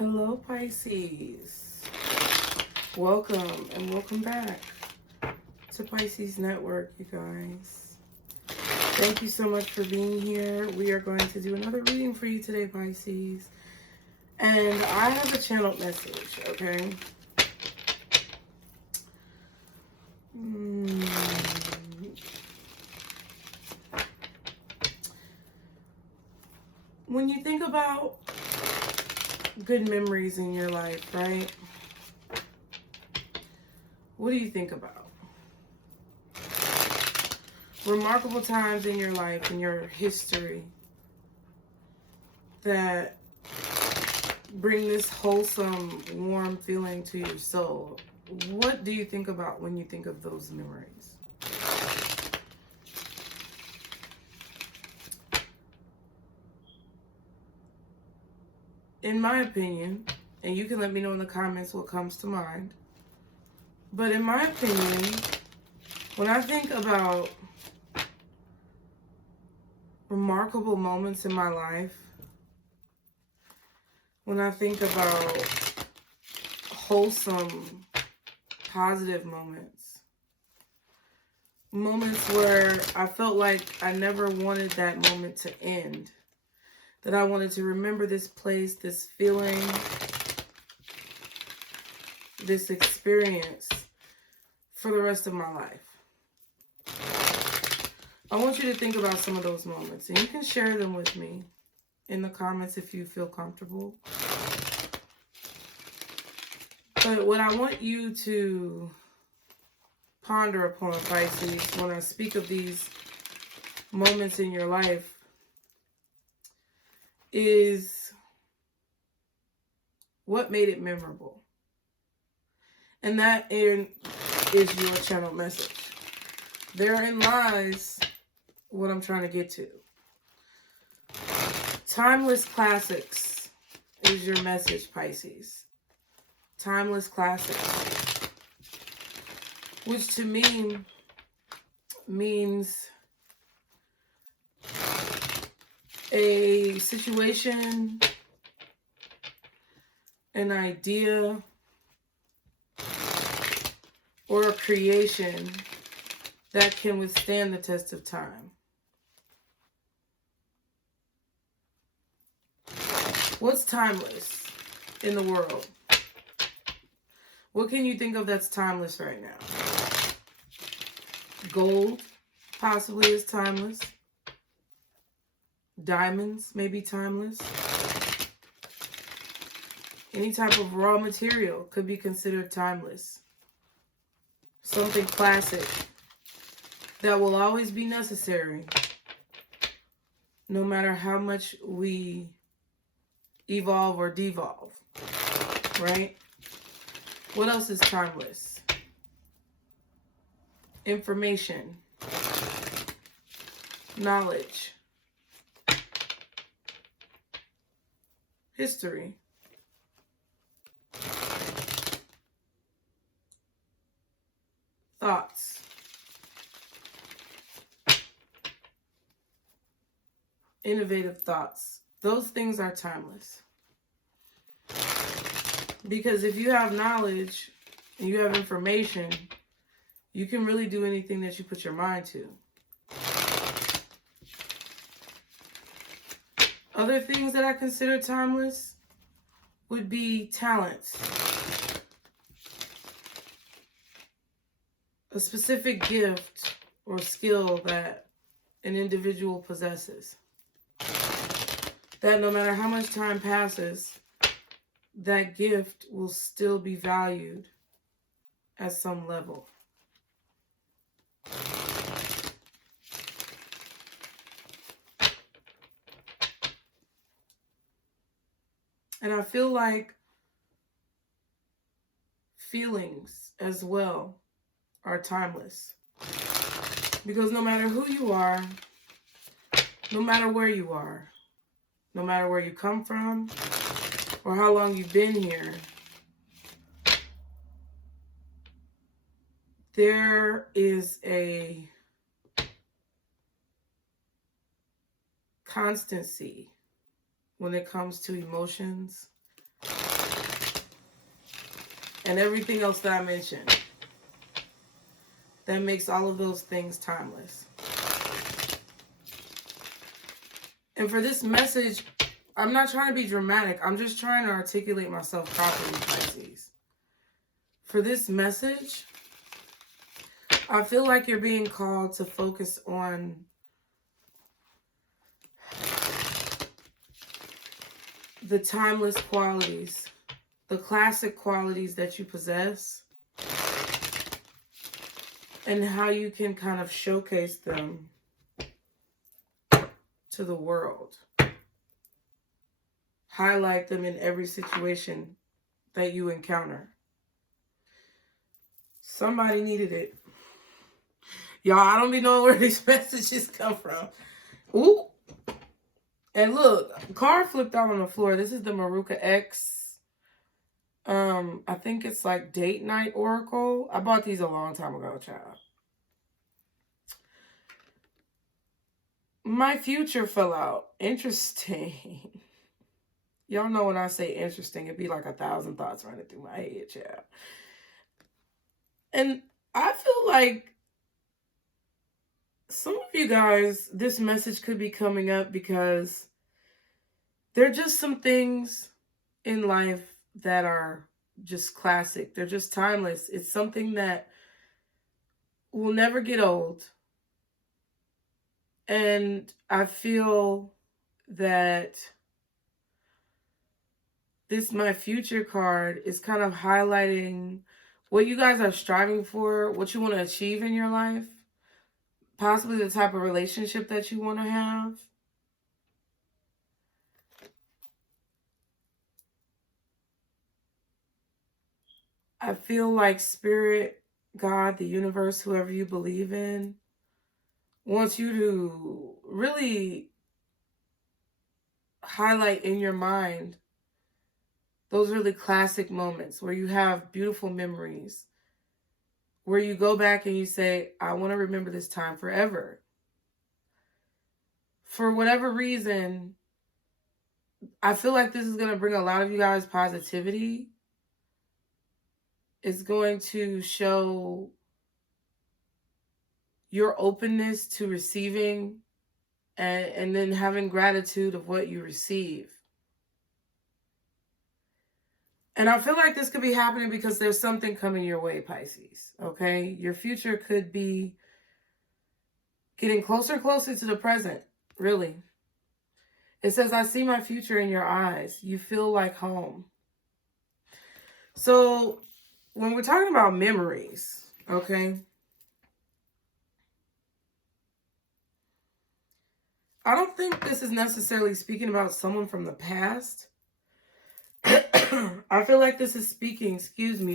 Hello, Pisces. Welcome and welcome back to Pisces Network, you guys. Thank you so much for being here. We are going to do another reading for you today, Pisces. And I have a channeled message, okay? When you think about good memories in your life, right? What do you think about? Remarkable times in your life, in your history, that bring this wholesome, warm feeling to your soul. What do you think about when you think of those memories? In my opinion, and you can let me know in the comments what comes to mind, but in my opinion, when I think about remarkable moments in my life, when I think about wholesome, positive moments, moments where I felt like I never wanted that moment to end, that I wanted to remember this place, this feeling, this experience for the rest of my life. I want you to think about some of those moments, and you can share them with me in the comments if you feel comfortable. But what I want you to ponder upon, Pisces, when I speak of these moments in your life, is what made it memorable. And that is your channel message. Therein lies what I'm trying to get to. Timeless classics is your message, Pisces. Timeless classics. Which to me means a situation, an idea, or a creation that can withstand the test of time. What's timeless in the world? What can you think of that's timeless right now? Gold possibly is timeless. Diamonds may be timeless. Any type of raw material could be considered timeless. Something classic that will always be necessary no matter how much we evolve or devolve, right? What else is timeless? Information, knowledge, history, thoughts, innovative thoughts. Those things are timeless. Because if you have knowledge and you have information, you can really do anything that you put your mind to. Other things that I consider timeless would be talent. A specific gift or skill that an individual possesses. That no matter how much time passes, that gift will still be valued at some level. And I feel like feelings as well are timeless. Because no matter who you are, no matter where you are, no matter where you come from, or how long you've been here, there is a constancy when it comes to emotions, and everything else that I mentioned. That makes all of those things timeless. And for this message, I'm not trying to be dramatic. I'm just trying to articulate myself properly, Pisces. For this message, I feel like you're being called to focus on the timeless qualities, the classic qualities that you possess, and how you can kind of showcase them to the world. Highlight them in every situation that you encounter. Somebody needed it. Y'all, I don't be knowing where these messages come from. Ooh. And look, card flipped out on the floor. This is the Maruka X. I think it's like Date Night Oracle. I bought these a long time ago, child. My future fell out. Interesting. Y'all know when I say interesting, it'd be like 1,000 thoughts running through my head, child. And I feel like some of you guys, this message could be coming up because there are just some things in life that are just classic. They're just timeless. It's something that will never get old. And I feel that this My Future card is kind of highlighting what you guys are striving for, what you want to achieve in your life, possibly the type of relationship that you want to have. I feel like Spirit, God, the universe, whoever you believe in, wants you to really highlight in your mind those really classic moments where you have beautiful memories, where you go back and you say, I want to remember this time forever. For whatever reason, I feel like this is going to bring a lot of you guys positivity. It's going to show your openness to receiving and then having gratitude of what you receive. And I feel like this could be happening because there's something coming your way, Pisces, okay? Your future could be getting closer and closer to the present, really. It says, I see my future in your eyes. You feel like home. So when we're talking about memories, okay, I don't think this is necessarily speaking about someone from the past. I feel like this is speaking,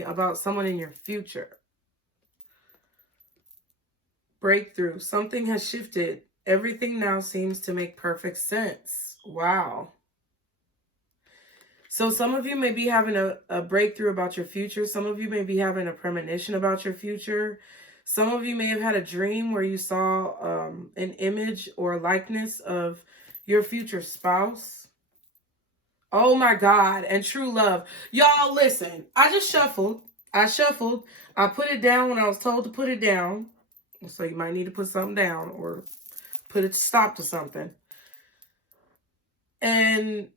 about someone in your future. Breakthrough. Something has shifted. Everything now seems to make perfect sense. Wow. So some of you may be having a breakthrough about your future. Some of you may be having a premonition about your future. Some of you may have had a dream where you saw an image or likeness of your future spouse. Oh my God. And true love. Y'all listen. I just shuffled. I put it down when I was told to put it down. So you might need to put something down or put a stop to something. And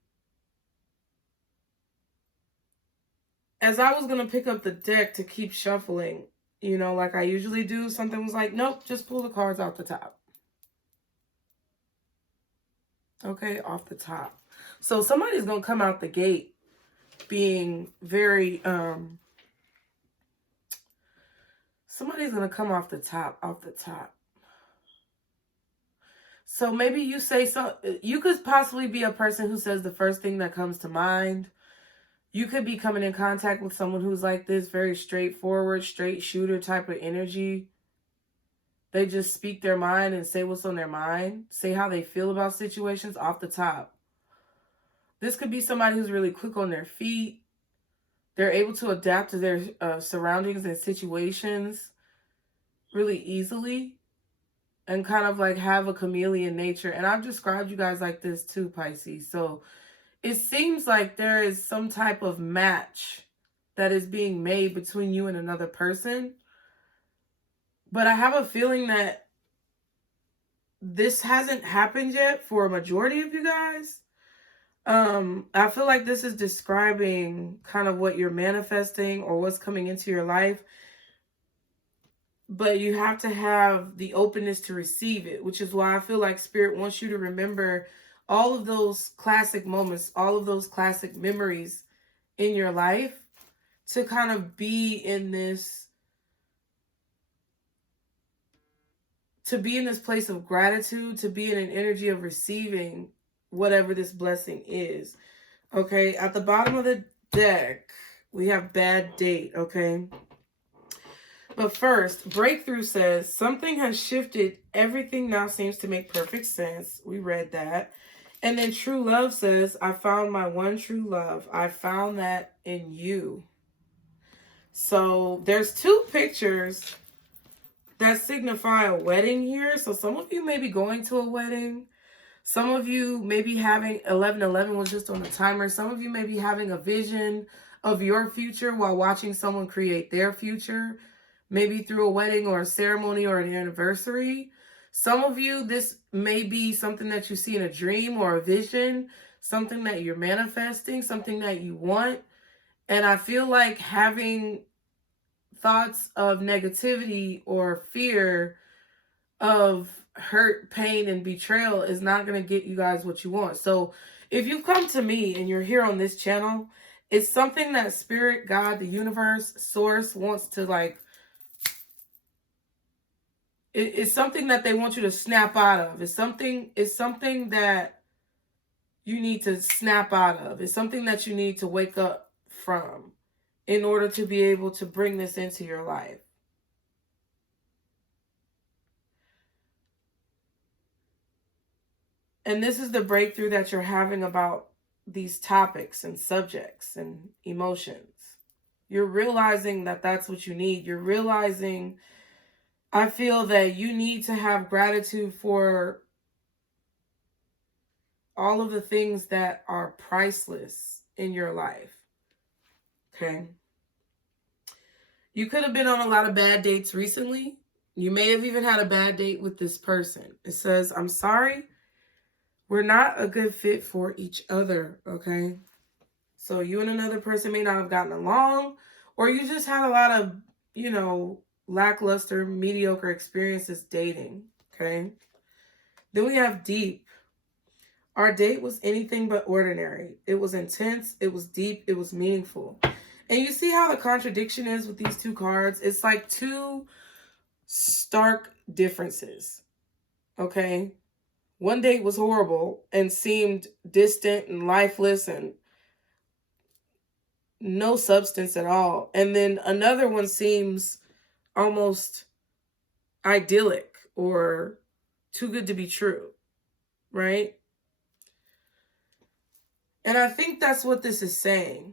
as I was going to pick up the deck to keep shuffling, you know, like I usually do, something was like, nope, just pull the cards off the top. Okay, off the top. So somebody's going to come out the gate being very, somebody's going to come off the top. So maybe you say so. You could possibly be a person who says the first thing that comes to mind. You could be coming in contact with someone who's like this, very straightforward, straight shooter type of energy. They just speak their mind and say what's on their mind. Say how they feel about situations off the top. This could be somebody who's really quick on their feet. They're able to adapt to their surroundings and situations really easily. And kind of like have a chameleon nature. And I've described you guys like this too, Pisces. So it seems like there is some type of match that is being made between you and another person. But I have a feeling that this hasn't happened yet for a majority of you guys. I feel like this is describing kind of what you're manifesting or what's coming into your life. But you have to have the openness to receive it, which is why I feel like Spirit wants you to remember all of those classic moments, all of those classic memories in your life, to kind of be in this, place of gratitude, to be in an energy of receiving whatever this blessing is. Okay, at the bottom of the deck, we have bad date, okay? But first, Breakthrough says, something has shifted. Everything now seems to make perfect sense. We read that. And then True Love says, I found my one true love. I found that in you. So there's two pictures that signify a wedding here. So some of you may be going to a wedding. Some of you may be having 1111 was just on the timer. Some of you may be having a vision of your future while watching someone create their future. Maybe through a wedding or a ceremony or an anniversary. Some of you, this may be something that you see in a dream or a vision, something that you're manifesting, something that you want. And I feel like having thoughts of negativity or fear of hurt, pain, and betrayal is not going to get you guys what you want. So if you've come to me and you're here on this channel, it's something that Spirit, God, the universe, Source wants to it's something that they want you to snap out of. It's something that you need to snap out of. It's something that you need to wake up from in order to be able to bring this into your life. And this is the breakthrough that you're having about these topics and subjects and emotions. You're realizing that that's what you need. You're realizing, I feel that you need to have gratitude for all of the things that are priceless in your life. Okay. You could have been on a lot of bad dates recently. You may have even had a bad date with this person. It says, I'm sorry, we're not a good fit for each other. Okay. So you and another person may not have gotten along, or you just had a lot of, lackluster, mediocre experiences dating. Okay. Then we have Deep. Our date was anything but ordinary. It was intense. It was deep. It was meaningful. And you see how the contradiction is with these two cards? It's like two stark differences. Okay. One date was horrible and seemed distant and lifeless and no substance at all. And then another one seems almost idyllic or too good to be true, right? And I think that's what this is saying.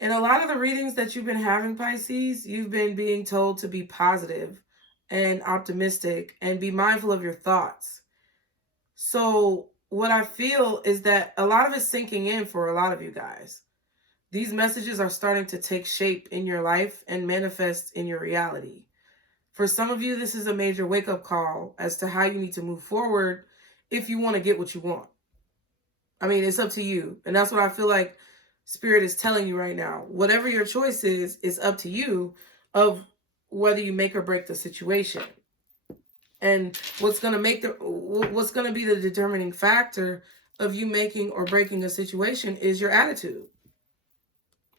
In a lot of the readings that you've been having, Pisces, you've been being told to be positive and optimistic and be mindful of your thoughts. So what I feel is that a lot of it's sinking in for a lot of you guys. These messages are starting to take shape in your life and manifest in your reality. For some of you, this is a major wake-up call as to how you need to move forward if you want to get what you want. I mean, it's up to you. And that's what I feel like Spirit is telling you right now. Whatever your choice is up to you of whether you make or break the situation. And what's going to be the determining factor of you making or breaking a situation is your attitude.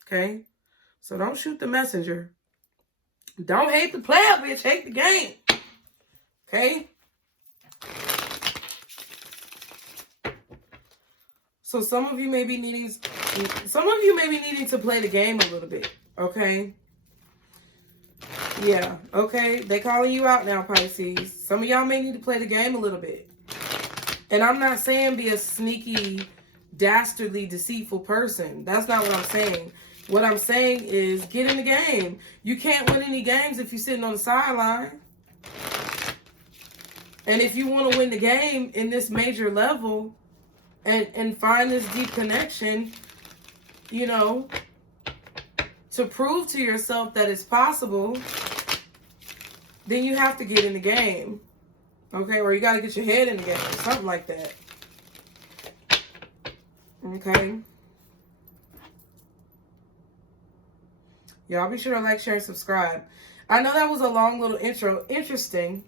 Okay? So don't shoot the messenger. Don't hate the player, bitch. Hate the game. Okay? So some of you may be needing to play the game a little bit. Okay? Yeah. Okay? They calling you out now, Pisces. Some of y'all may need to play the game a little bit. And I'm not saying be a sneaky, dastardly, deceitful person. That's not what I'm saying. What I'm saying is get in the game. You can't win any games if you're sitting on the sideline. And if you want to win the game in this major level and find this deep connection, to prove to yourself that it's possible, then you have to get in the game. Okay, or you got to get your head in the game, something like that. Okay. Y'all be sure to like, share, and subscribe. I know that was a long little intro. Interesting.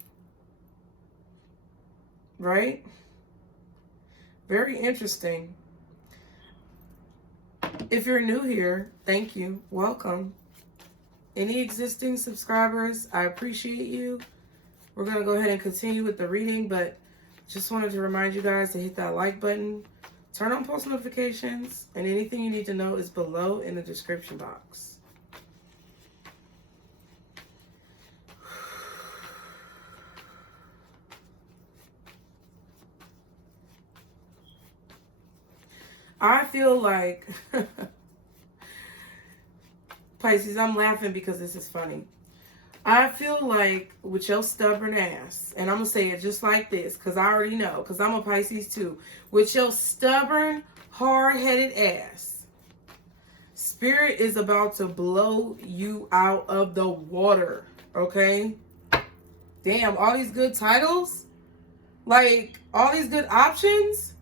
Right? Very interesting. If you're new here, thank you. Welcome. Any existing subscribers, I appreciate you. We're going to go ahead and continue with the reading, but just wanted to remind you guys to hit that like button, turn on post notifications, and anything you need to know is below in the description box. I feel like, Pisces, I'm laughing because this is funny. I feel like with your stubborn ass, and I'm going to say it just like this because I already know, because I'm a Pisces too. With your stubborn, hard-headed ass, Spirit is about to blow you out of the water, okay? Damn, all these good titles? Like, all these good options?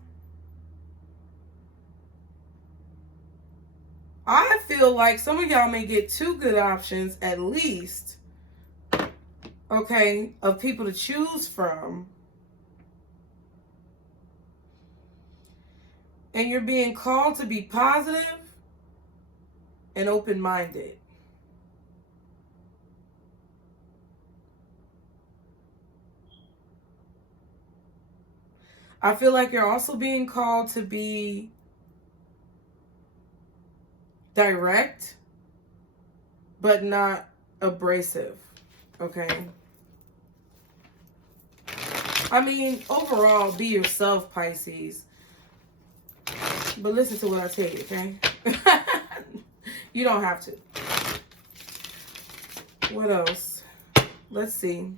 I feel like some of y'all may get 2 good options at least, okay, of people to choose from. And you're being called to be positive and open-minded. I feel like you're also being called to be direct, but not abrasive, okay? I mean, overall, be yourself, Pisces. But listen to what I tell you, okay? You don't have to. What else? Let's see.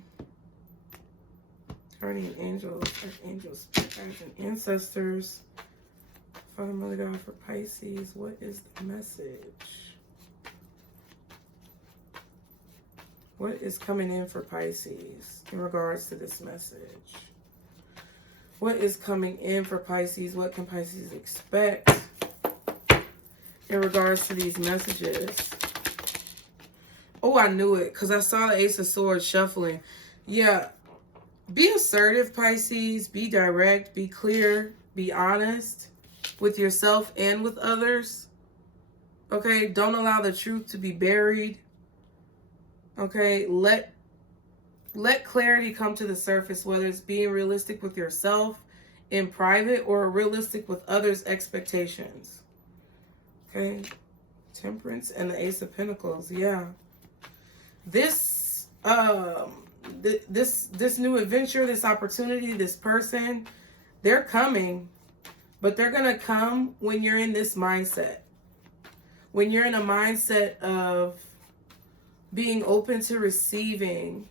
Guardian angels, archangels, guides, and ancestors. Father, Mother, God for Pisces. What is the message? What is coming in for Pisces in regards to this message? What is coming in for Pisces? What can Pisces expect in regards to these messages? Oh, I knew it because I saw the Ace of Swords shuffling. Yeah. Be assertive, Pisces. Be direct. Be clear. Be honest with yourself and with others. Okay? Don't allow the truth to be buried. Okay? Let clarity come to the surface, whether it's being realistic with yourself in private or realistic with others' expectations. Okay? Temperance and the Ace of Pentacles. Yeah. This this new adventure, this opportunity, this person, they're coming, but they're going to come when you're in this mindset. When you're in a mindset of being open to receiving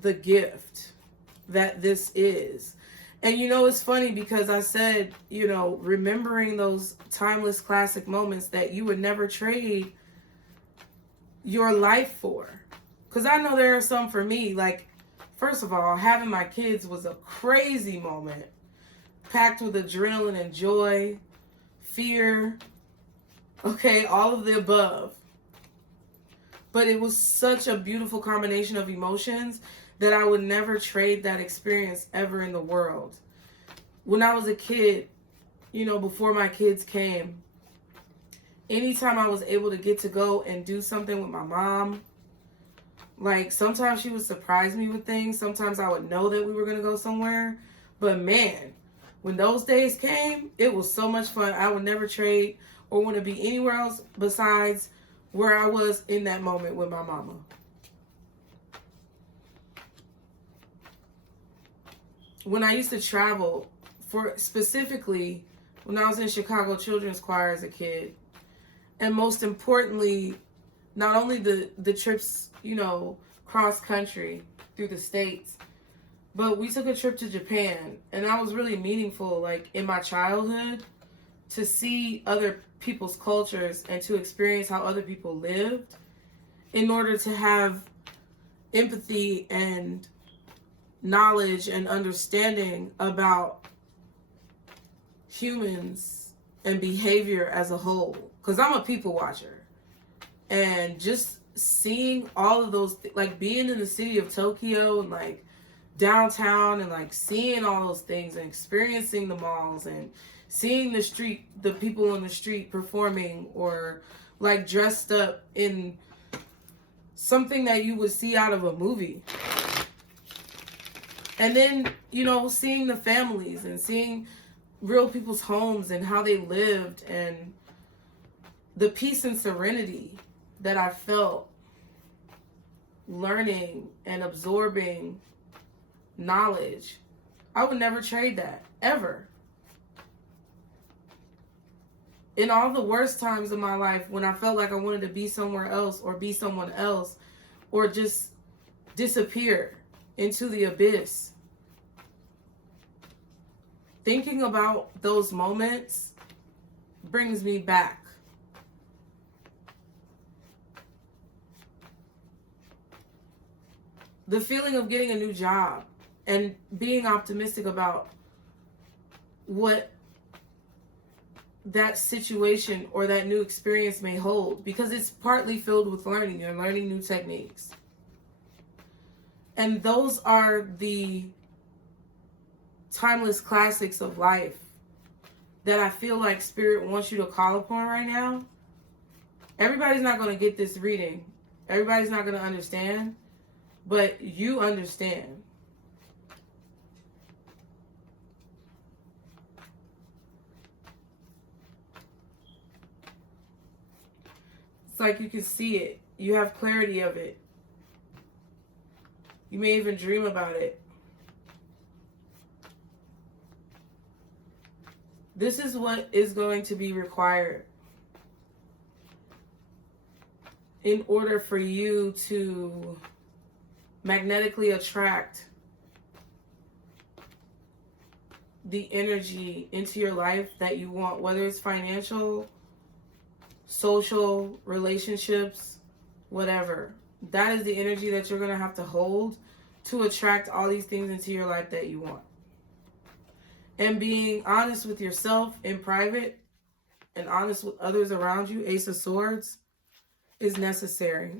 the gift that this is. And you know, it's funny because I said, you know, remembering those timeless classic moments that you would never trade your life for. Because I know there are some for me, like, first of all, having my kids was a crazy moment, packed with adrenaline and joy, fear, okay, all of the above. But it was such a beautiful combination of emotions that I would never trade that experience ever in the world. When I was a kid, you know, before my kids came, anytime I was able to get to go and do something with my mom, like sometimes she would surprise me with things. Sometimes I would know that we were going to go somewhere. But man, when those days came, it was so much fun. I would never trade or want to be anywhere else besides where I was in that moment with my mama. When I used to travel, for specifically when I was in Chicago Children's Choir as a kid, and most importantly, not only the trips, you know, cross country through the states, but we took a trip to Japan, and that was really meaningful, like in my childhood, to see other people's cultures and to experience how other people lived in order to have empathy and knowledge and understanding about humans and behavior as a whole. Because I'm a people watcher. And just seeing all of those, like being in the city of Tokyo and like downtown and like seeing all those things and experiencing the malls and seeing the people on the street performing or like dressed up in something that you would see out of a movie. And then, you know, seeing the families and seeing real people's homes and how they lived and the peace and serenity that I felt learning and absorbing knowledge. I would never trade that, ever. In all the worst times of my life, when I felt like I wanted to be somewhere else or be someone else or just disappear into the abyss, thinking about those moments brings me back. The feeling of getting a new job and being optimistic about what that situation or that new experience may hold, because it's partly filled with learning. You're learning new techniques. And those are the timeless classics of life that I feel like Spirit wants you to call upon right now. Everybody's not going to get this reading. Everybody's not going to understand. But you understand. It's like you can see it. You have clarity of it. You may even dream about it. This is what is going to be required in order for you to magnetically attract the energy into your life that you want, whether it's financial, social, relationships, whatever. That is the energy that you're going to have to hold to attract all these things into your life that you want. And being honest with yourself in private and honest with others around you, Ace of Swords, is necessary.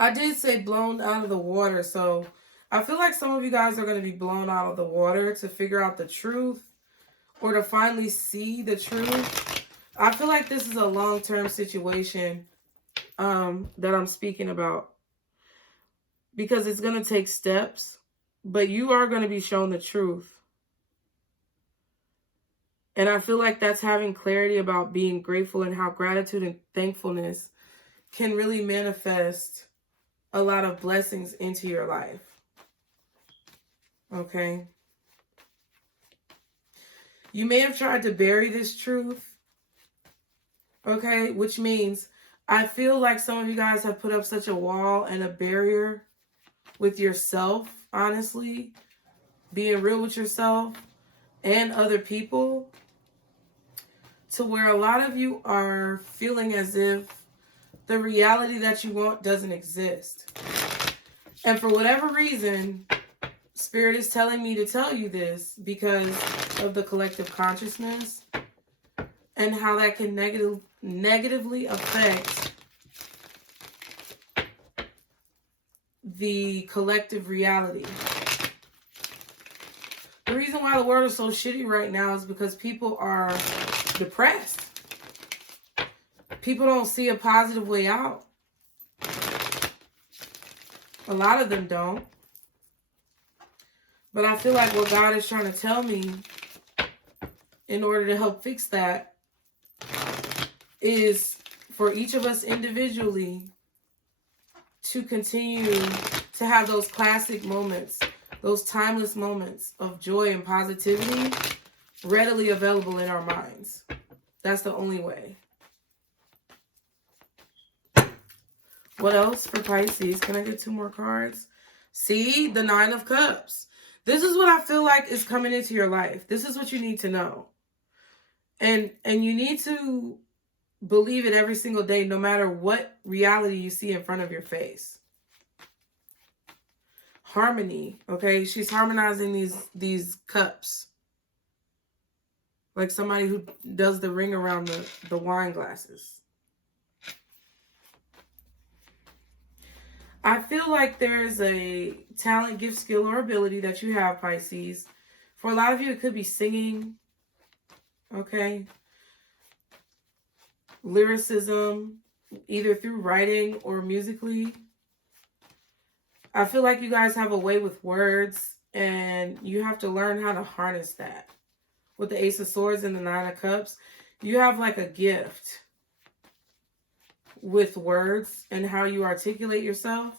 I did say blown out of the water, so I feel like some of you guys are going to be blown out of the water to figure out the truth or to finally see the truth. I feel like this is a long-term situation that I'm speaking about, because it's going to take steps, but you are going to be shown the truth. And I feel like that's having clarity about being grateful and how gratitude and thankfulness can really manifest a lot of blessings into your life. Okay? You may have tried to bury this truth. Okay? Which means I feel like some of you guys have put up such a wall and a barrier with yourself, honestly. Being real with yourself and other people, to where a lot of you are feeling as if the reality that you want doesn't exist. And for whatever reason, Spirit is telling me to tell you this because of the collective consciousness and how that can negatively affect the collective reality. The reason why the world is so shitty right now is because people are depressed. People don't see a positive way out. A lot of them don't. But I feel like what God is trying to tell me in order to help fix that is for each of us individually to continue to have those classic moments, those timeless moments of joy and positivity readily available in our minds. That's the only way. What else for Pisces? Can I get 2 more cards? See, the 9 of Cups. This is what I feel like is coming into your life. This is what you need to know. And you need to believe it every single day, no matter what reality you see in front of your face. Harmony, okay? She's harmonizing these cups. Like somebody who does the ring around the wine glasses. I feel like there's a talent, gift, skill, or ability that you have, Pisces. For a lot of you, it could be singing, okay? Lyricism, either through writing or musically. I feel like you guys have a way with words, and you have to learn how to harness that. With the Ace of Swords and the Nine of Cups, you have like a gift with words and how you articulate yourself,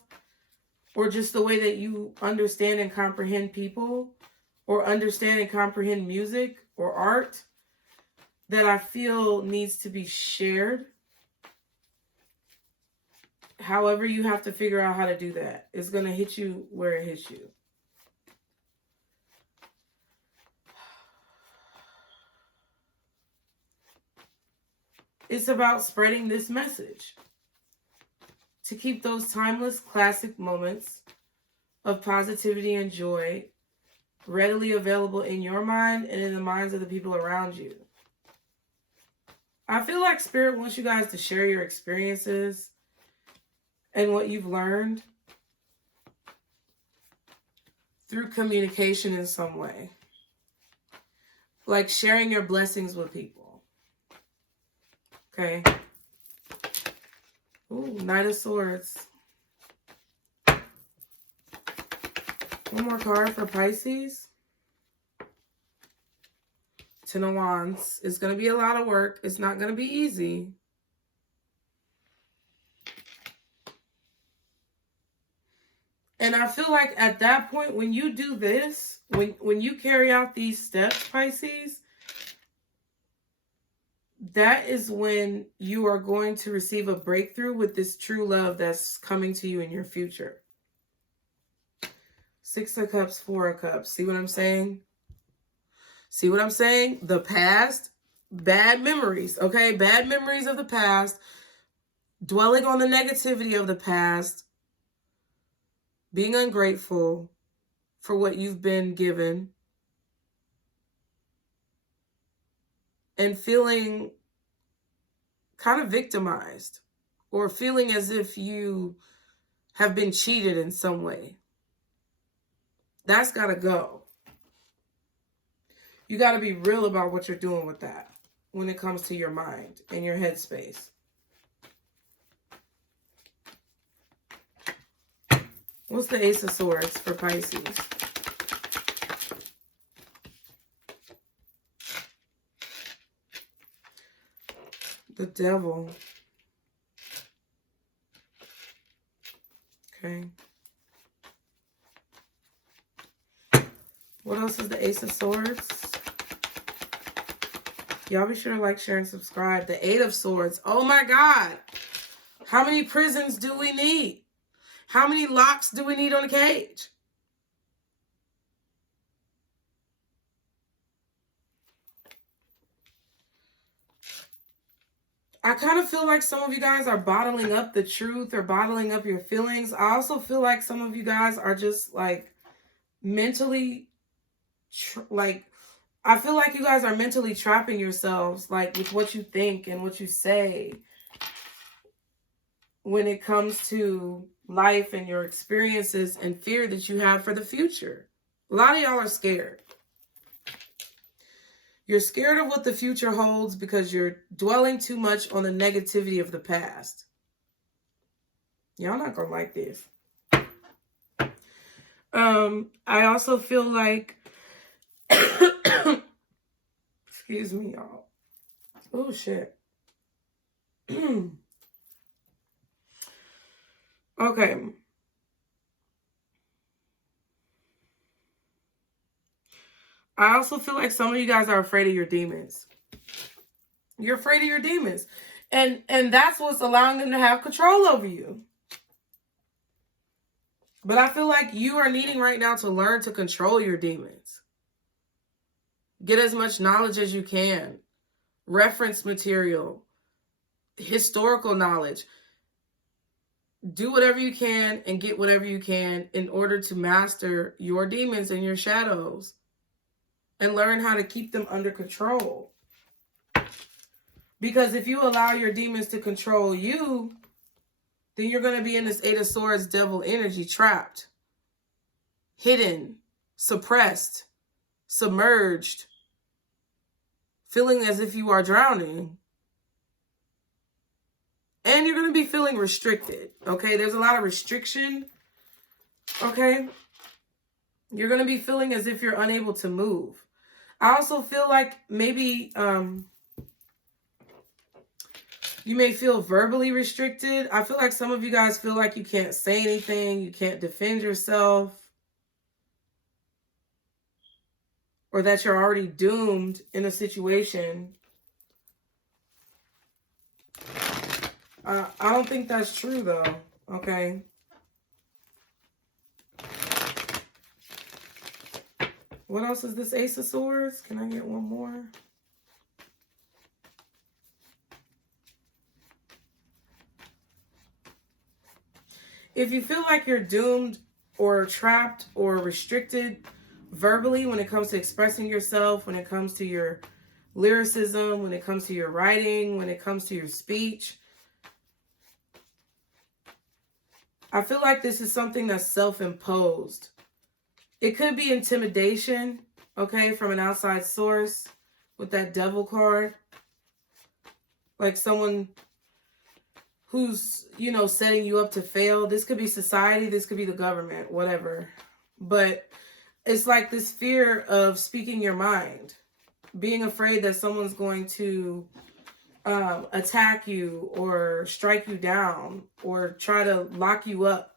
or just the way that you understand and comprehend people, or understand and comprehend music or art, that I feel needs to be shared. However, you have to figure out how to do that. It's going to hit you where it hits you. It's about spreading this message to keep those timeless classic moments of positivity and joy readily available in your mind and in the minds of the people around you. I feel like Spirit wants you guys to share your experiences and what you've learned through communication in some way. Like sharing your blessings with people. Okay. Ooh, Knight of Swords. One more card for Pisces. Ten of Wands. It's going to be a lot of work. It's not going to be easy. And I feel like at that point, when you do this, when you carry out these steps, Pisces, that is when you are going to receive a breakthrough with this true love that's coming to you in your future. Six of Cups, Four of Cups. See what I'm saying? See what I'm saying? The past, bad memories, okay? Bad memories of the past, dwelling on the negativity of the past, being ungrateful for what you've been given, and feeling kind of victimized, or feeling as if you have been cheated in some way. That's got to go. You got to be real about what you're doing with that when it comes to your mind and your headspace. What's the Ace of Swords for Pisces? The Devil. Okay. What else is the Ace of Swords? Y'all be sure to like, share, and subscribe. The Eight of Swords. Oh my God. How many prisons do we need? How many locks do we need on a cage? I kind of feel like some of you guys are bottling up the truth or bottling up your feelings. I also feel like some of you guys are just like mentally, I feel like you guys are mentally trapping yourselves, like with what you think and what you say when it comes to life and your experiences and fear that you have for the future. A lot of y'all are scared. You're scared of what the future holds because you're dwelling too much on the negativity of the past. Y'all not gonna like this. I also feel like, excuse me, y'all. Oh, shit. Okay. I also feel like some of you guys are afraid of your demons. You're afraid of your demons. And that's what's allowing them to have control over you. But I feel like you are needing right now to learn to control your demons. Get as much knowledge as you can reference material, historical knowledge. Do whatever you can and get whatever you can in order to master your demons and your shadows and learn how to keep them under control. Because if you allow your demons to control you, then you're going to be in this Eight of Swords devil energy, trapped, hidden, suppressed, submerged, feeling as if you are drowning. And you're going to be feeling restricted, okay? There's a lot of restriction, okay? You're going to be feeling as if you're unable to move. I also feel like maybe you may feel verbally restricted. I feel like some of you guys feel like you can't say anything, you can't defend yourself, or that you're already doomed in a situation. I don't think that's true, though, okay? What else is this Ace of Swords? Can I get one more? If you feel like you're doomed or trapped or restricted verbally when it comes to expressing yourself, when it comes to your lyricism, when it comes to your writing, when it comes to your speech, I feel like this is something that's self-imposed. It could be intimidation, okay, from an outside source with that devil card. Like someone who's, you know, setting you up to fail. This could be society, this could be the government, whatever. But it's like this fear of speaking your mind, being afraid that someone's going to attack you or strike you down or try to lock you up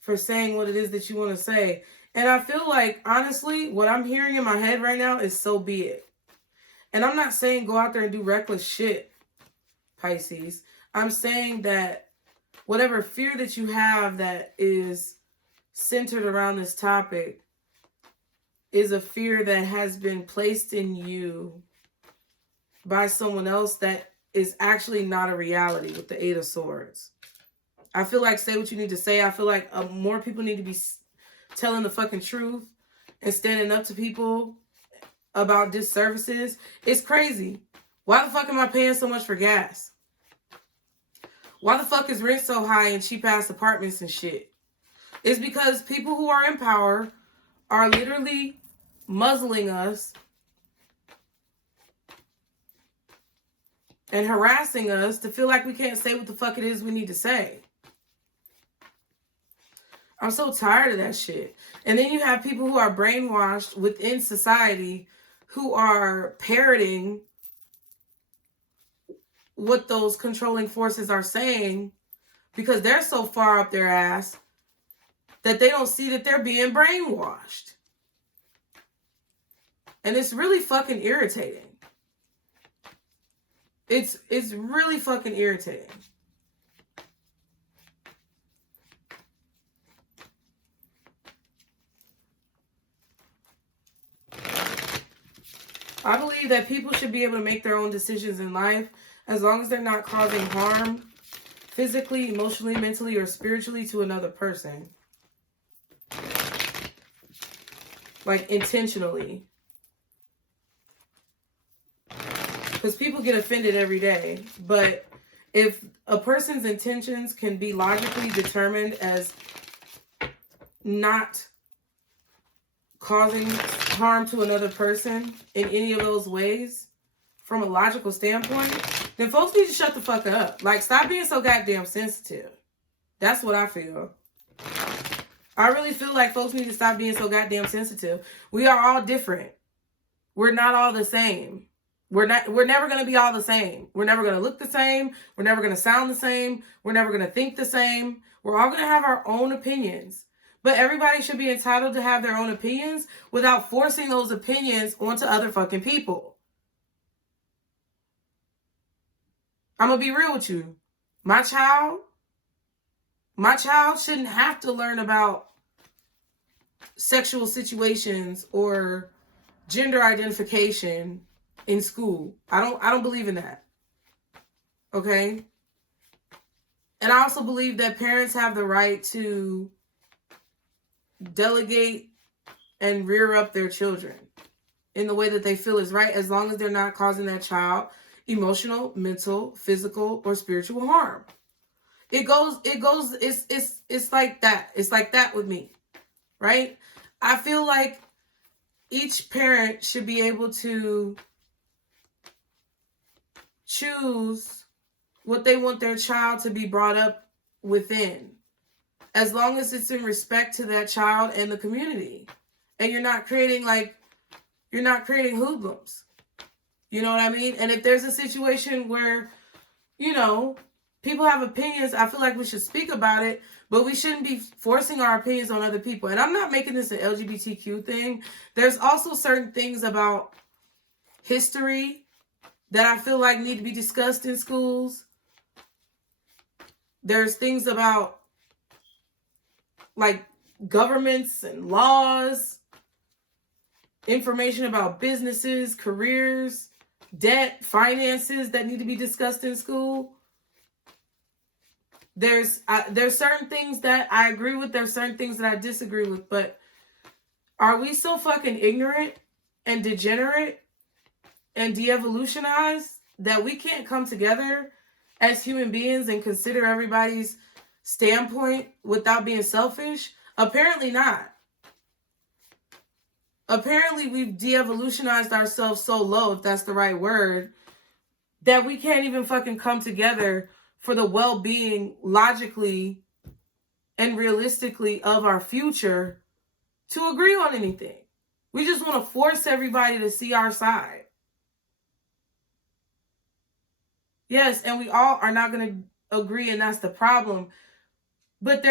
for saying what it is that you want to say. And I feel like, honestly, what I'm hearing in my head right now is so be it. And I'm not saying go out there and do reckless shit, Pisces. I'm saying that whatever fear that you have that is centered around this topic is a fear that has been placed in you by someone else that is actually not a reality with the Eight of Swords. I feel like say what you need to say. I feel like more people need to be telling the fucking truth and standing up to people about disservices. It's crazy. Why the fuck am I paying so much for gas? Why the fuck is rent so high in cheap ass apartments and shit? It's because people who are in power are literally muzzling us and harassing us to feel like we can't say what the fuck it is we need to say. I'm so tired of that shit. And then you have people who are brainwashed within society who are parroting what those controlling forces are saying because they're so far up their ass that they don't see that they're being brainwashed. And it's really fucking irritating. It's really fucking irritating. I believe that people should be able to make their own decisions in life as long as they're not causing harm physically, emotionally, mentally, or spiritually to another person. Like intentionally. Because people get offended every day. But if a person's intentions can be logically determined as not causing harm to another person in any of those ways, from a logical standpoint, then folks need to shut the fuck up. Like, stop being so goddamn sensitive. That's what I feel. I really feel like folks need to stop being so goddamn sensitive. We are all different. We're not all the same. We're never going to be all the same. We're never going to look the same. We're never going to sound the same. We're never going to think the same. We're all going to have our own opinions. But everybody should be entitled to have their own opinions without forcing those opinions onto other fucking people. I'm going to be real with you. My child shouldn't have to learn about sexual situations or gender identification in school. I don't believe in that. Okay? And I also believe that parents have the right to delegate and rear up their children in the way that they feel is right, as long as they're not causing that child emotional, mental, physical, or spiritual harm. It's like that. It's like that with me, right? I feel like each parent should be able to choose what they want their child to be brought up within, as long as it's in respect to that child and the community. And you're not creating hoodlums. You know what I mean? And if there's a situation where, people have opinions, I feel like we should speak about it, but we shouldn't be forcing our opinions on other people. And I'm not making this an LGBTQ thing. There's also certain things about history that I feel like need to be discussed in schools. There's things about like governments and laws, information about businesses, careers, debt, finances that need to be discussed in school. There's certain things that I agree with. There's certain things that I disagree with. But are we so fucking ignorant and degenerate and de-evolutionized that we can't come together as human beings and consider everybody's standpoint without being selfish? Apparently not. Apparently we've de-evolutionized ourselves so low, if that's the right word, that we can't even fucking come together for the well-being logically and realistically of our future to agree on anything. We just want to force everybody to see our side. Yes, and we all are not going to agree, and that's the problem. But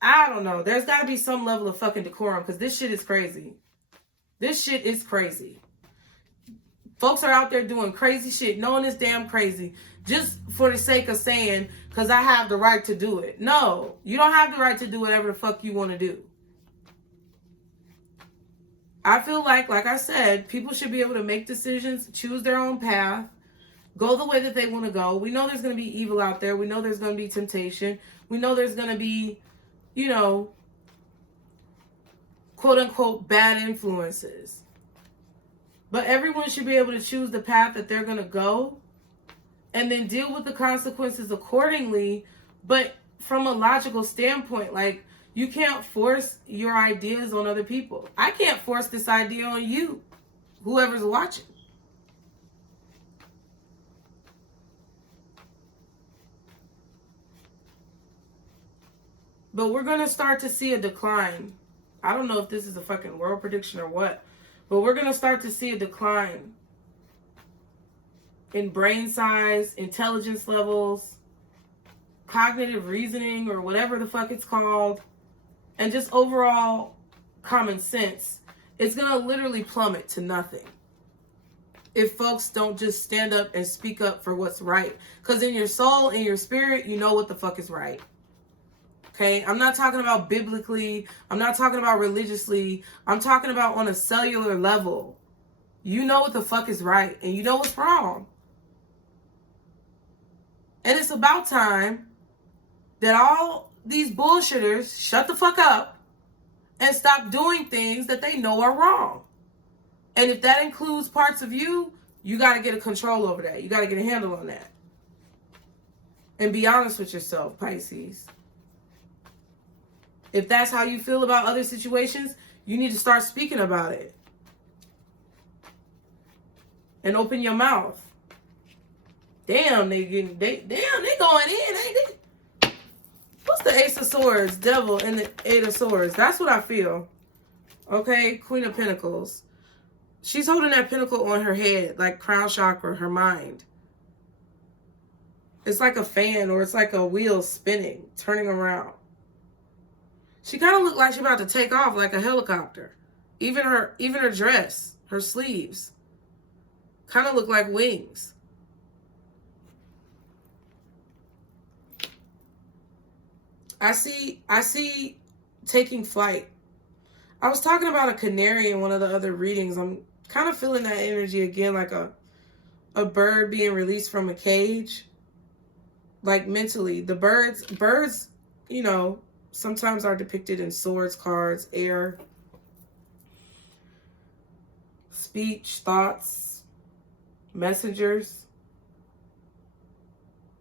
I don't know. There's got to be some level of fucking decorum, because this shit is crazy. This shit is crazy. Folks are out there doing crazy shit, knowing it's damn crazy, just for the sake of saying, because I have the right to do it. No, you don't have the right to do whatever the fuck you want to do. I feel like I said, people should be able to make decisions, choose their own path, go the way that they want to go. We know there's going to be evil out there. We know there's going to be temptation. We know there's going to be, quote unquote, bad influences. But everyone should be able to choose the path that they're going to go and then deal with the consequences accordingly. But from a logical standpoint, like, you can't force your ideas on other people. I can't force this idea on you, whoever's watching. But we're going to start to see a decline. I don't know if this is a fucking world prediction or what, but we're going to start to see a decline in brain size, intelligence levels, cognitive reasoning, or whatever the fuck it's called, and just overall common sense. It's going to literally plummet to nothing if folks don't just stand up and speak up for what's right. Because in your soul, in your spirit, you know what the fuck is right. Okay, I'm not talking about biblically. I'm not talking about religiously. I'm talking about on a cellular level. You know what the fuck is right, and you know what's wrong. And it's about time that all these bullshitters shut the fuck up and stop doing things that they know are wrong. And if that includes parts of you, you got to get a control over that. You got to get a handle on that. And be honest with yourself, Pisces. If that's how you feel about other situations, you need to start speaking about it. And open your mouth. Damn, they going in, ain't they? What's the Ace of Swords, Devil, and the Eight of Swords? That's what I feel. Okay, Queen of Pentacles. She's holding that pentacle on her head, like crown chakra, her mind. It's like a fan, or it's like a wheel spinning, turning around. She kind of looked like she's about to take off like a helicopter. Even her dress, her sleeves, kind of look like wings. I see taking flight. I was talking about a canary in one of the other readings. I'm kind of feeling that energy again, like a a bird being released from a cage. Like mentally, the birds, you know, sometimes are depicted in swords cards, air, speech, thoughts, messengers.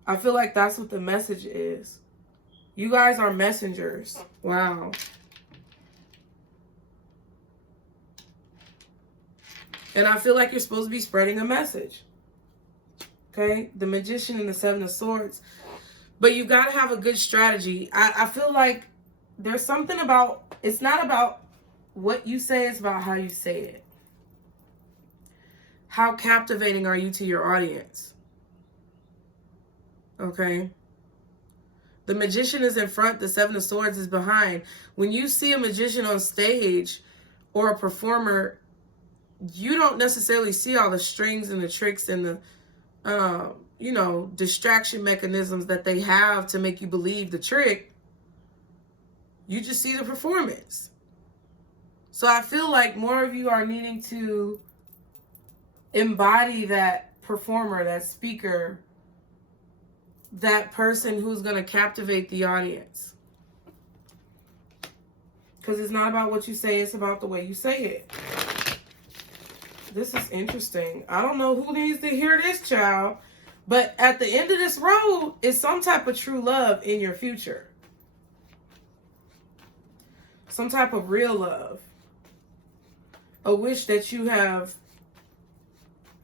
I feel like that's what the message is. You guys are messengers. Wow. And I feel like you're supposed to be spreading a message. Okay? The Magician and the Seven of Swords. But you got to have a good strategy. I feel like there's something about, it's not about what you say, it's about how you say it. How captivating are you to your audience? Okay? The Magician is in front, the Seven of Swords is behind. When you see a magician on stage or a performer, you don't necessarily see all the strings and the tricks and the, you know, distraction mechanisms that they have to make you believe the trick. You just see the performance. So I feel like more of you are needing to embody that performer, that speaker, that person who's going to captivate the audience. Because it's not about what you say, it's about the way you say it. This is interesting. I don't know who needs to hear this, child. But at the end of this road is some type of true love in your future. Some type of real love. A wish that you have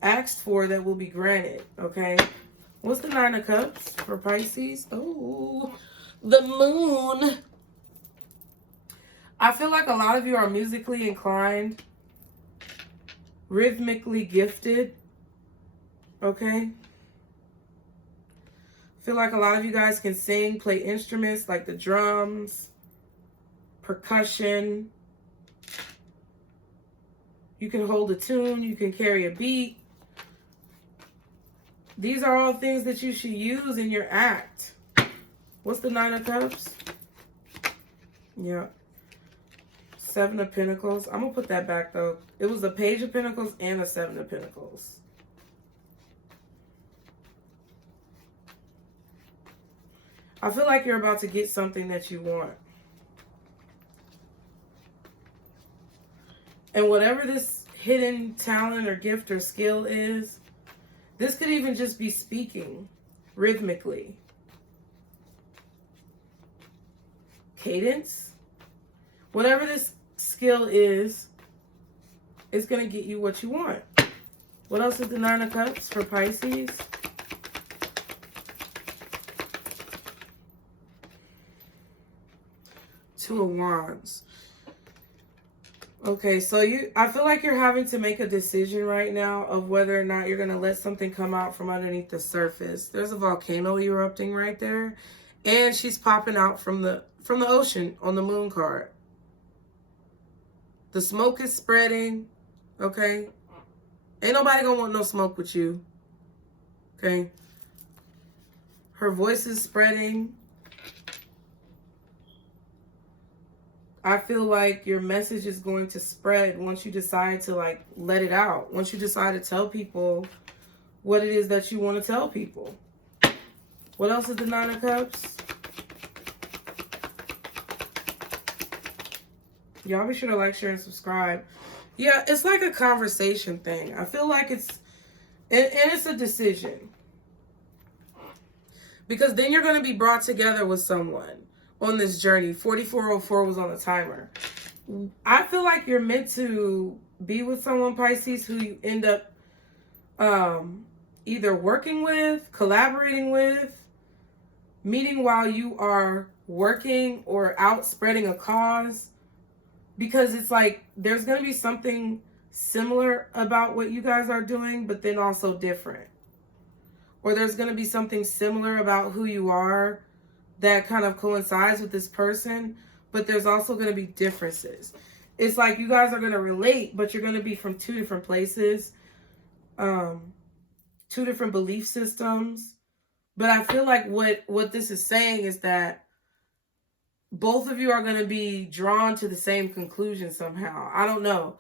asked for that will be granted, okay? What's the Nine of Cups for Pisces? Oh, the moon. I feel like a lot of you are musically inclined, rhythmically gifted, okay? I feel like a lot of you guys can sing, play instruments like the drums, percussion. You can hold a tune, you can carry a beat. These are all things that you should use in your act. What's the Nine of Cups? Yeah. Seven of Pentacles. I'm going to put that back, though. It was a Page of Pentacles and a Seven of Pentacles. I feel like you're about to get something that you want. And whatever this hidden talent or gift or skill is, this could even just be speaking rhythmically. Cadence. Whatever this skill is, it's going to get you what you want. What else is the Nine of Cups for Pisces? Two of Wands. Okay, so I feel like you're having to make a decision right now of whether or not you're going to let something come out from underneath the surface. There's a volcano erupting right there, and she's popping out from the ocean on the moon card. The smoke is spreading, okay? Ain't nobody going to want no smoke with you, okay? Her voice is spreading. I feel like your message is going to spread once you decide to, like, let it out. Once you decide to tell people what it is that you want to tell people. What else is the Nine of Cups? Y'all be sure to like, share, and subscribe. Yeah, it's like a conversation thing. I feel like it's a decision. Because then you're going to be brought together with someone on this journey. 4404 was on the timer. I feel like you're meant to be with someone, Pisces, who you end up either working with, collaborating with, meeting while you are working or out spreading a cause. Because it's like there's going to be something similar about what you guys are doing, but then also different. Or there's going to be something similar about who you are that kind of coincides with this person, but there's also going to be differences. It's like you guys are going to relate, but you're going to be from two different places, two different belief systems. But I feel like what this is saying is that both of you are going to be drawn to the same conclusion somehow. I don't know.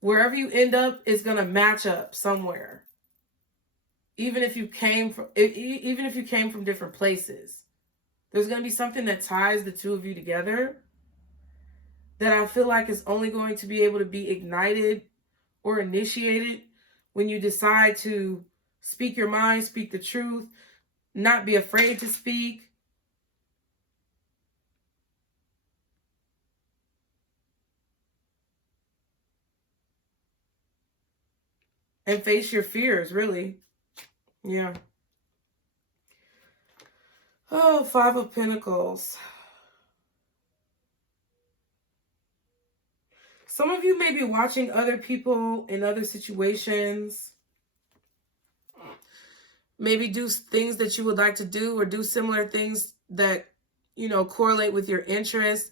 Wherever you end up, it's going to match up somewhere. even if you came from different places. There's going to be something that ties the two of you together that I feel like is only going to be able to be ignited or initiated when you decide to speak your mind, speak the truth, not be afraid to speak. And face your fears, really. Yeah. Oh, Five of Pentacles. Some of you may be watching other people in other situations. Maybe do things that you would like to do or do similar things that, you know, correlate with your interests.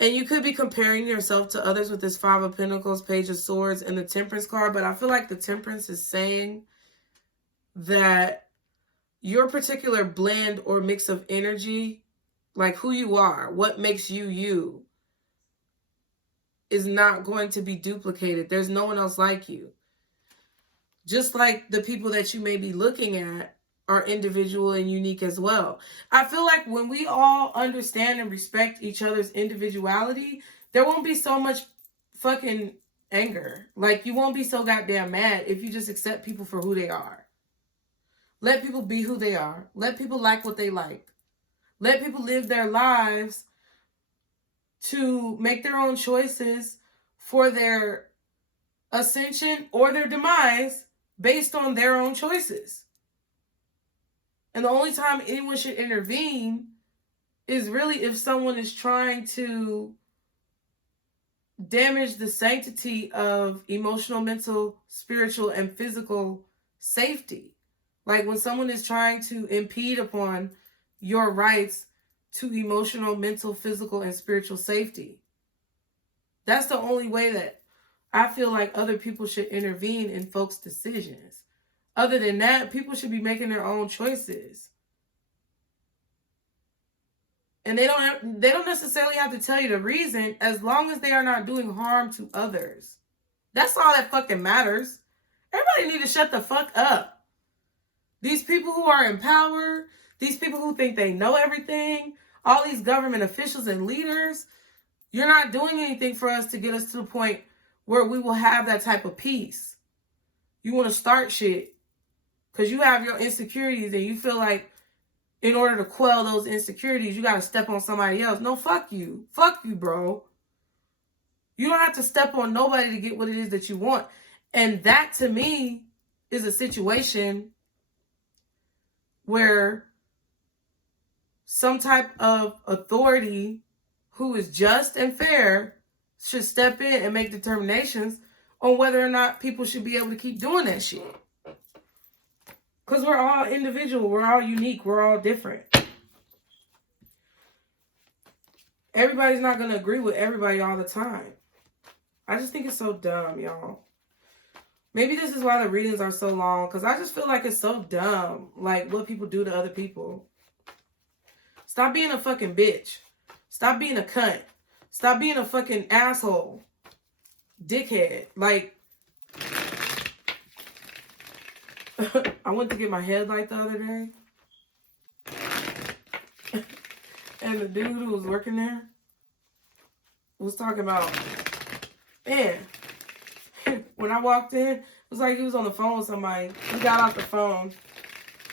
And you could be comparing yourself to others with this Five of Pentacles, Page of Swords, and the Temperance card. But I feel like the Temperance is saying that your particular blend or mix of energy, like who you are, what makes you you, is not going to be duplicated. There's no one else like you. Just like the people that you may be looking at are individual and unique as well. I feel like when we all understand and respect each other's individuality, there won't be so much fucking anger. Like, you won't be so goddamn mad if you just accept people for who they are. Let people be who they are. Let people like what they like. Let people live their lives to make their own choices for their ascension or their demise based on their own choices. And the only time anyone should intervene is really if someone is trying to damage the sanctity of emotional, mental, spiritual, and physical safety. Like when someone is trying to impede upon your rights to emotional, mental, physical, and spiritual safety. That's the only way that I feel like other people should intervene in folks' decisions. Other than that, people should be making their own choices. And they don't necessarily have to tell you the reason, as long as they are not doing harm to others. That's all that fucking matters. Everybody need to shut the fuck up. These people who are in power, these people who think they know everything, all these government officials and leaders, you're not doing anything for us to get us to the point where we will have that type of peace. You want to start shit because you have your insecurities and you feel like in order to quell those insecurities, you got to step on somebody else. No, fuck you. Fuck you, bro. You don't have to step on nobody to get what it is that you want. And that, to me, is a situation where some type of authority who is just and fair should step in and make determinations on whether or not people should be able to keep doing that shit. Because we're all individual. We're all unique. We're all different. Everybody's not going to agree with everybody all the time. I just think it's so dumb, y'all. Maybe this is why the readings are so long. Because I just feel like it's so dumb. Like what people do to other people. Stop being a fucking bitch. Stop being a cunt. Stop being a fucking asshole. Dickhead. Like, I went to get my headlight the other day. And the dude who was working there was talking about, man, when I walked in, it was like he was on the phone with somebody. He got off the phone.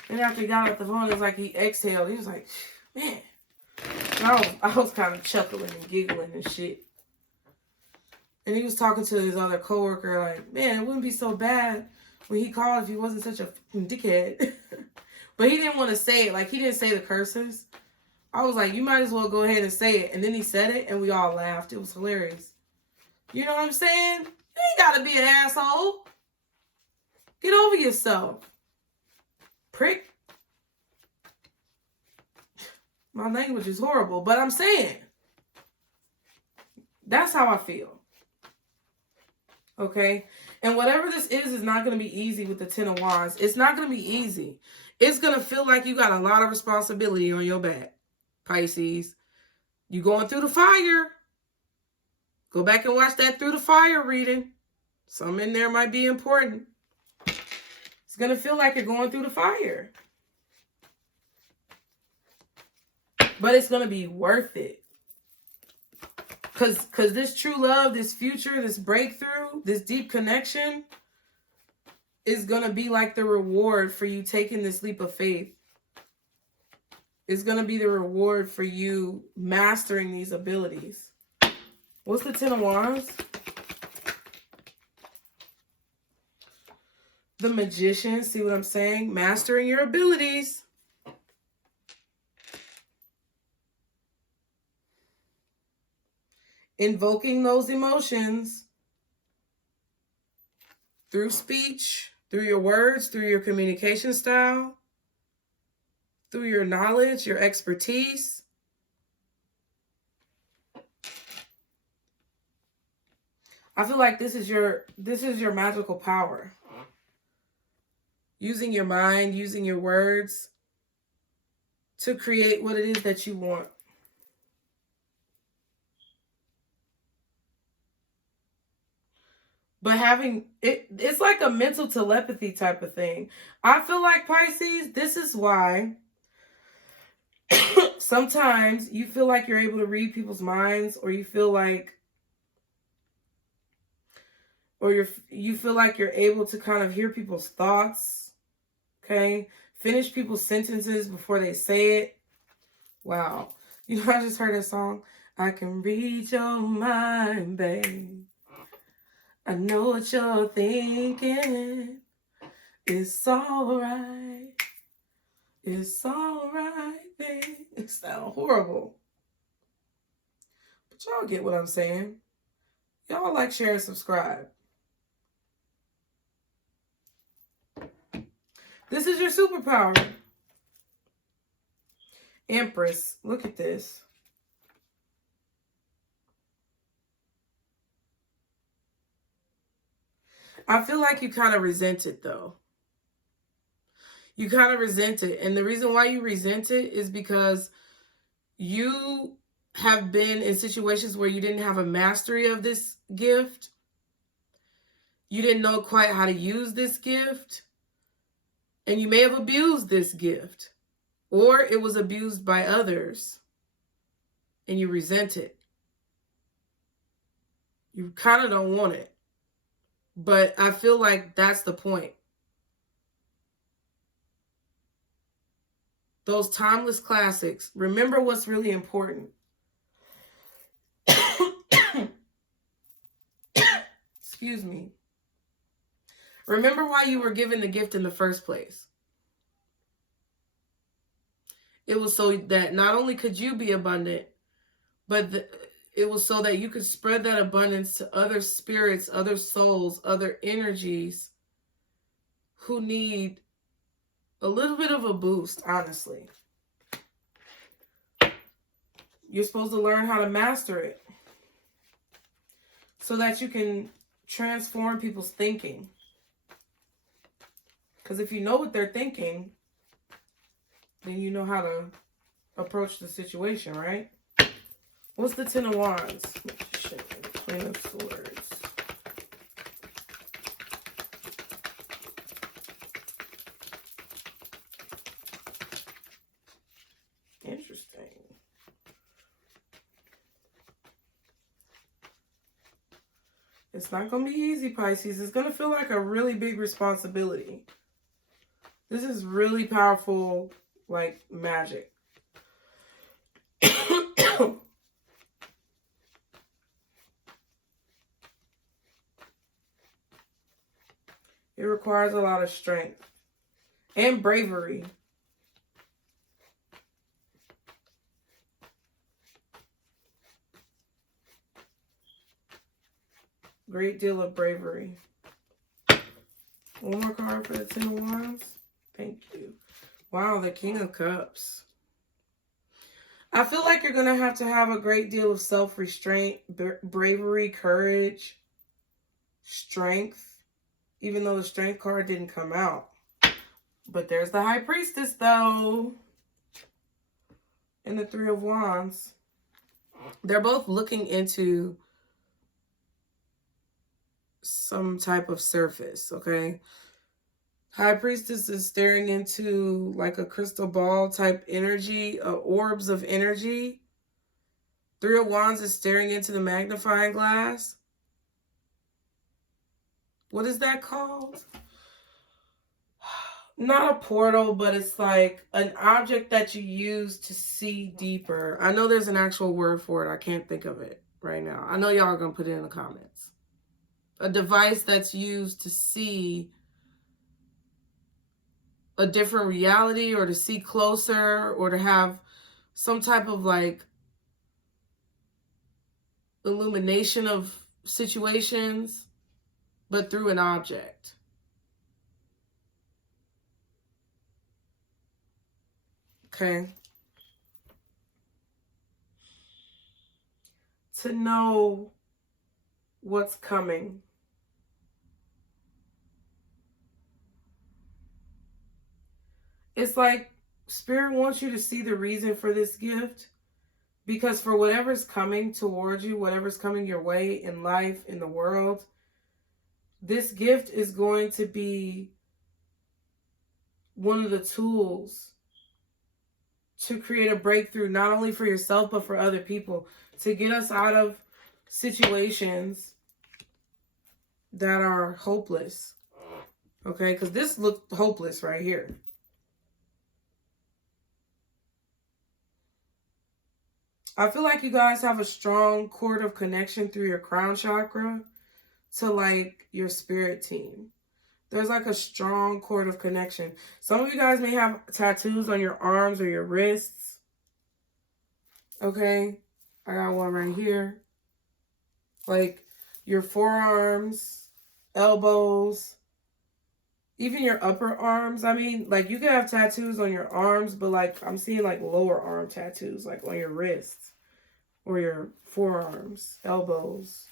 And after he got off the phone, it was like he exhaled. He was like, man. I was kind of chuckling and giggling and shit. And he was talking to his other coworker like, man, it wouldn't be so bad when he called if he wasn't such a dickhead. But he didn't want to say it. Like, he didn't say the curses. I was like, you might as well go ahead and say it. And then he said it, and we all laughed. It was hilarious. You know what I'm saying? You ain't got to be an asshole. Get over yourself. Prick. My language is horrible, but I'm saying. That's how I feel. Okay? And whatever this is not going to be easy with the Ten of Wands. It's not going to be easy. It's going to feel like you got a lot of responsibility on your back, Pisces. You going through the fire. Go back and watch that Through the Fire reading. Some in there might be important. It's going to feel like you're going through the fire. But it's going to be worth it. Because this true love, this future, this breakthrough, this deep connection is going to be like the reward for you taking this leap of faith. It's going to be the reward for you mastering these abilities. What's the Ten of Wands? The Magician. See what I'm saying? Mastering your abilities. Invoking those emotions through speech, through your words, through your communication style, through your knowledge, your expertise. I feel like this is your magical power. Using your mind, using your words to create what it is that you want. But having it's like a mental telepathy type of thing. I feel like, Pisces, this is why sometimes you feel like you're able to read people's minds, or you feel like you feel like you're able to kind of hear people's thoughts, okay? Finish people's sentences before they say it. Wow. You know, I just heard a song. I can read your mind, babe. I know what you're thinking. It's all right. It's all right, babe. It sounds horrible. But y'all get what I'm saying. Y'all like, share, and subscribe. This is your superpower. Empress, look at this. I feel like you kind of resent it, though. You kind of resent it. And the reason why you resent it is because you have been in situations where you didn't have a mastery of this gift. You didn't know quite how to use this gift. And you may have abused this gift. Or it was abused by others. And you resent it. You kind of don't want it. But I feel like that's the point. Those timeless classics. Remember what's really important. Excuse me. Remember why you were given the gift in the first place. It was so that not only could you be abundant, but it was so that you could spread that abundance to other spirits, other souls, other energies who need a little bit of a boost, honestly. You're supposed to learn how to master it so that you can transform people's thinking. Because if you know what they're thinking, then you know how to approach the situation, right? What's the Ten of Wands? Queen of Swords. Interesting. It's not going to be easy, Pisces. It's going to feel like a really big responsibility. This is really powerful, like magic. It requires a lot of strength and bravery. Great deal of bravery. One more card for the Ten of Wands. Thank you. Wow, the King of Cups. I feel like you're going to have a great deal of self-restraint, bravery, courage, strength. Even though the Strength card didn't come out. But there's the High Priestess, though. And the Three of Wands. They're both looking into some type of surface, okay? High Priestess is staring into like a crystal ball type energy, orbs of energy. Three of Wands is staring into the magnifying glass. What is that called? Not a portal, but it's like an object that you use to see deeper. I know there's an actual word for it. I can't think of it right now. I know y'all are going to put it in the comments. A device that's used to see a different reality, or to see closer, or to have some type of like illumination of situations, but through an object. Okay. To know what's coming. It's like Spirit wants you to see the reason for this gift, because for whatever's coming towards you, whatever's coming your way in life, in the world, this gift is going to be one of the tools to create a breakthrough, not only for yourself, but for other people, to get us out of situations that are hopeless. Okay, because this looked hopeless right here. I feel like you guys have a strong cord of connection through your crown chakra to like your spirit team. There's like a strong cord of connection. Some of you guys may have tattoos on your arms or your wrists. Okay, I got one right here. Like your forearms, elbows, even your upper arms. I mean, like you can have tattoos on your arms, but like I'm seeing like lower arm tattoos, like on your wrists or your forearms, elbows.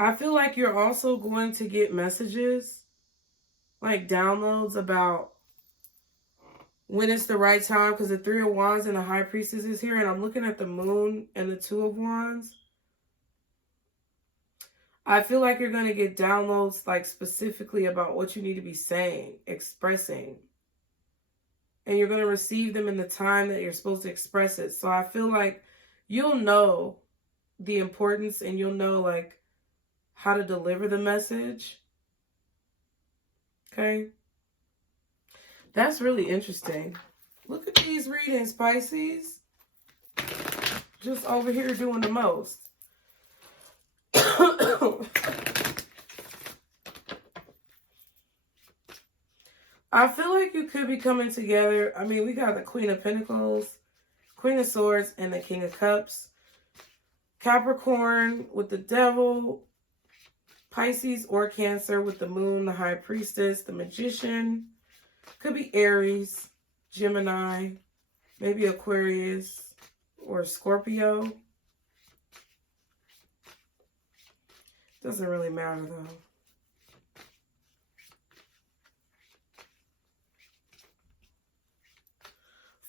I feel like you're also going to get messages, like downloads about when it's the right time, because the Three of Wands and the High Priestess is here, and I'm looking at the Moon and the Two of Wands. I feel like you're going to get downloads like specifically about what you need to be saying, expressing. And you're going to receive them in the time that you're supposed to express it. So I feel like you'll know the importance, and you'll know like how to deliver the message. Okay. That's really interesting. Look at these readings, Pisces. Just over here doing the most. I feel like you could be coming together. I mean, we got the Queen of Pentacles, Queen of Swords, and the King of Cups. Capricorn with the Devil. Pisces or Cancer with the Moon, the High Priestess, the Magician. Could be Aries, Gemini, maybe Aquarius or Scorpio. Doesn't really matter though.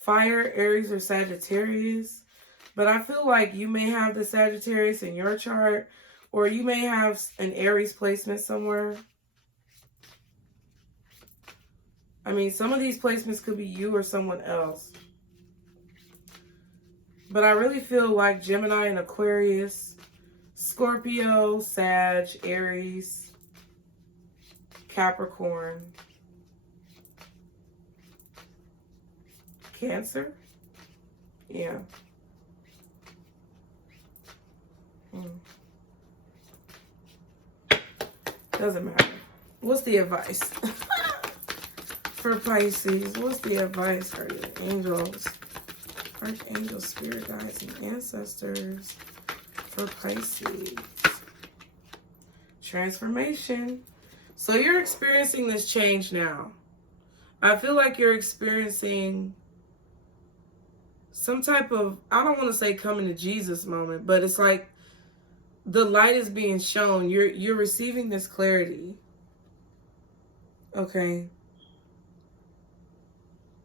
Fire, Aries, or Sagittarius. But I feel like you may have the Sagittarius in your chart, or you may have an Aries placement somewhere. I mean, some of these placements could be you or someone else. But I really feel like Gemini and Aquarius, Scorpio, Sag, Aries, Capricorn, Cancer. Yeah. Doesn't matter. What's the advice? For Pisces, what's the advice for your angels, archangels, spirit guides, and ancestors for Pisces? Transformation. So you're experiencing this change now. I feel like you're experiencing some type of, I don't want to say coming to Jesus moment, but it's like the light is being shown. You're receiving this clarity. Okay.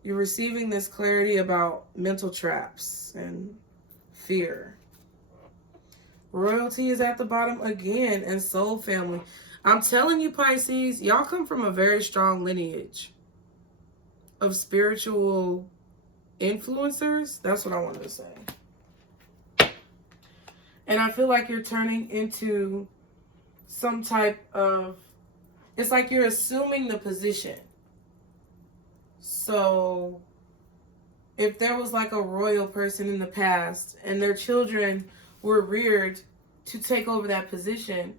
You're receiving this clarity about mental traps and fear. Royalty is at the bottom again, and soul family. I'm telling you, Pisces, y'all come from a very strong lineage of spiritual influencers. That's what I wanted to say. And I feel like you're turning into some type of, it's like you're assuming the position. So if there was like a royal person in the past and their children were reared to take over that position,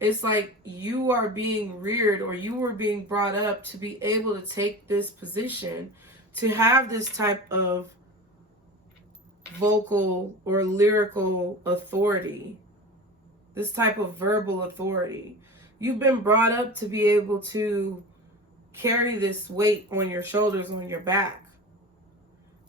it's like you are being reared, or you were being brought up to be able to take this position, to have this type of vocal or lyrical authority, this type of verbal authority. You've been brought up to be able to carry this weight on your shoulders, on your back.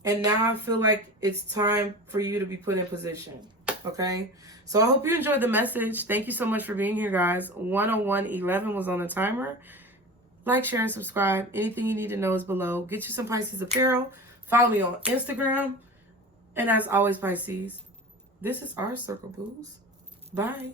And now I feel like it's time for you to be put in position. Okay? So I hope you enjoyed the message. Thank you so much for being here, guys. 10111 was on the timer. Like, share, and subscribe. Anything you need to know is below. Get you some Pisces apparel. Follow me on Instagram. And as always, Pisces, this is our circle, booze. Bye.